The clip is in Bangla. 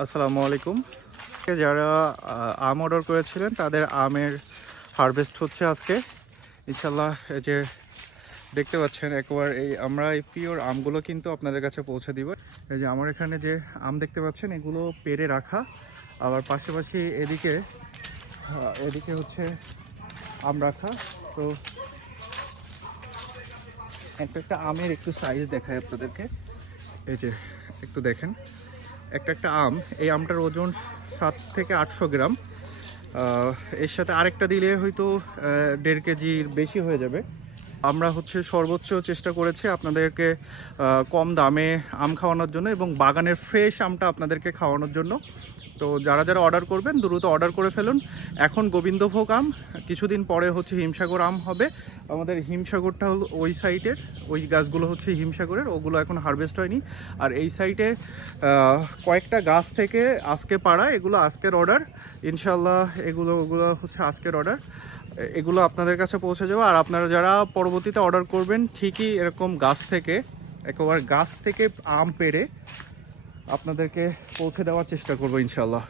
আসসালামু আলাইকুম। যারা আম অর্ডার করেছিলেন তাদের আমের হারভেস্ট হচ্ছে আজকে ইনশাল্লাহ। এই যে দেখতে পাচ্ছেন একবার আমরা এই পিওর আমগুলো কিন্তু আপনাদের কাছে পৌঁছে দিব। এই যে আমার এখানে যে আম দেখতে পাচ্ছেন এগুলো পেড়ে রাখা, আবার পাশাপাশি এদিকে হচ্ছে আম রাখা। তো একটা আমের একটু সাইজ দেখায় আপনাদেরকে। এই যে একটু দেখেন, একটা আম, এই আমটার ওজন 7 থেকে 800 গ্রাম। এর সাথে আরেকটা দিলে হয়তো 1.5 কেজির বেশি হয়ে যাবে। আমরা হচ্ছে সর্বোচ্চ চেষ্টা করেছি আপনাদেরকে কম দামে আম খাওয়ানোর জন্য এবং বাগানের ফ্রেশ আমটা আপনাদেরকে খাওয়ানোর জন্য। তো যারা যারা অর্ডার করবেন দ্রুত অর্ডার করে ফেলুন। এখন গোবিন্দভোগ আম, কিছুদিন পরে হচ্ছে হিমসাগর আম হবে। আমাদের হিমসাগরটা হলো ওই সাইটের, ওই গাছগুলো হচ্ছে হিমসাগরের, ওগুলো এখন হারভেস্ট হয়নি। আর এই সাইটে কয়েকটা গাছ থেকে আজকে পাড়া, এগুলো আজকের অর্ডার ইনশাল্লাহ। ওগুলো হচ্ছে আজকের অর্ডার, এগুলো আপনাদের কাছে পৌঁছে যাবে। আর আপনারা যারা পরবর্তীতে অর্ডার করবেন ঠিকই এরকম গাছ থেকে আম পেড়ে আপনাদেরকে পৌঁছে দেওয়ার চেষ্টা করবো ইনশাল্লাহ।